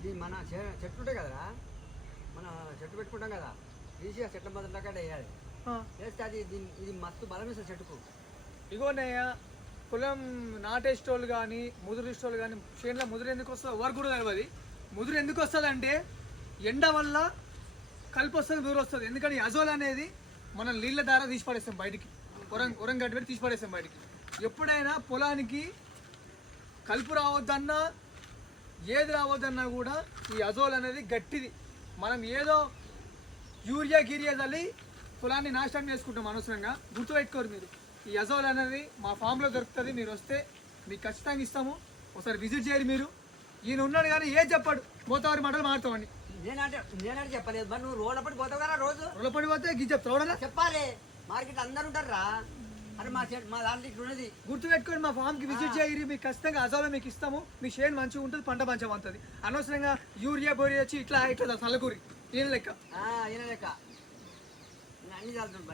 ఇది మన చెట్టు ఉంటాయి కదరా, మన చెట్టు పెట్టుకుంటాం కదా, తీసి ఆ చెట్ల మొదటి కాడ వేయాలి. వేస్తే అది ఇది మస్తు బలం ఇస్తుంది చెట్టుకు. ఇగోనయ్య పొలం నాటేస్టోళ్ళు కానీ ముదురిస్టోళ్ళు కానీ చేనులో ముదురు ఎందుకు వస్తుంది ఎవరు కూడా తెలియదు. ముదురు ఎందుకు వస్తుంది అంటే ఎండ వల్ల కలిపి వస్తుంది, ముదురు వస్తుంది. ఎందుకంటే అజోల్ అనేది మనం నీళ్ళ ద్వారా తీసి పడేస్తాం బయటికి, ఉరం గడ్డి పెట్టి తీసి పడేస్తాం బయటికి. ఎప్పుడైనా పొలానికి కలుపు రావద్దన్నా ఏది రావద్దన్నా కూడా ఈ అజోల్ అనేది గట్టిది. మనం ఏదో యూరియా గిరియా చల్లి పొలాన్ని నాశనం చేసుకుంటాం అనవసరంగా. గుర్తుపెట్టుకోరు మీరు, ఈ అజోల్ అనేది మా ఫామ్లో దొరుకుతుంది. మీరు వస్తే మీకు ఖచ్చితంగా ఇస్తాము, ఒకసారి విజిట్ చేయరు. మీరు ఈయన ఉన్నాడు కానీ ఏది చెప్పాడు, మోతావారి మాటలు మాడతామండి. నేనంటే చెప్పలేదు మరి, నువ్వు రోడ్ల పడి పోతావు కదా రోజు. రోడ్ల పడి పోతే గిజ్ చెప్తావు చెప్పాలి, మార్కెట్ అందరు ఉంటారా. అరే మా దాంట్లో ఇట్లా ఉన్నది. గుర్తుపెట్టుకొని మా ఫామ్కి విజిట్ చేయరు, మీకు ఖచ్చితంగా అజోలో మీకు ఇస్తాము. మీ షేడ్ మంచిగా ఉంటుంది, పంట మంచిగా ఉంటుంది. అనవసరంగా యూరియా బోరియా వచ్చి ఇట్లా చల్లకూరి ఈయన లెక్క అన్ని చల్లుతుంది.